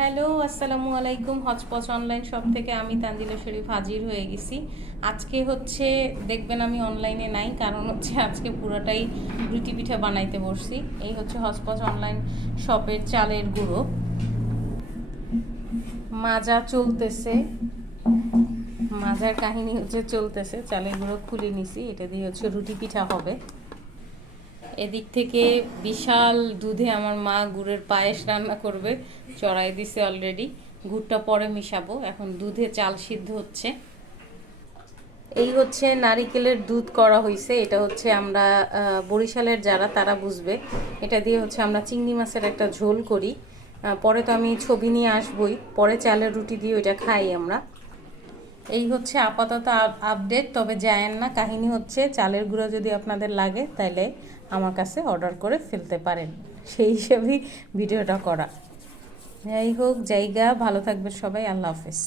Hello, আসসালামু আলাইকুম। হজপচ online shop থেকে আমি তানজিলা শরীফ হাজির হয়ে গেছি। আজকে হচ্ছে দেখবেন আমি অনলাইনে নাই, কারণ হচ্ছে আজকে পুরোটাই রুটি পিঠা বানাইতে বসছি। এই হচ্ছে হজপচ অনলাইন শপের চালের গুঁড়ো, মাজা চলতেছে, মাজার কাহিনী হচ্ছে চলতেছে। চালের গুঁড়ো খুলে নিছি, এটা দিয়ে হচ্ছে রুটি পিঠা হবে। এদিক থেকে বিশাল দুধে আমার মা গুড়ের পায়েস রান্না করবে, চড়াই দিছে অলরেডি। গুড়টা পরে মিশাবো, এখন দুধে চাল সিদ্ধ হচ্ছে। এই হচ্ছে নারিকেলের দুধ করা হয়েছে। এটা হচ্ছে আমরা বরিশালের যারা তারা বুঝবে। এটা দিয়ে হচ্ছে আমরা চিংড়ি মাছের একটা ঝোল করি। পরে তো আমি ছবি নিয়ে আসবই, পরে চালের রুটি দিয়ে ওইটা খাই আমরা। এই হচ্ছে আপাতত আপডেট। তবে যায়েন না, কাহিনী হচ্ছে চালের গুঁড়ো যদি আপনাদের লাগে তাহলে আমার কাছে অর্ডার করে ফেলতে পারেন, সেই হিসেবেই ভিডিওটা করা। যাই হোক, জায়গা ভালো থাকবে সবাই। আল্লাহ হাফেজ।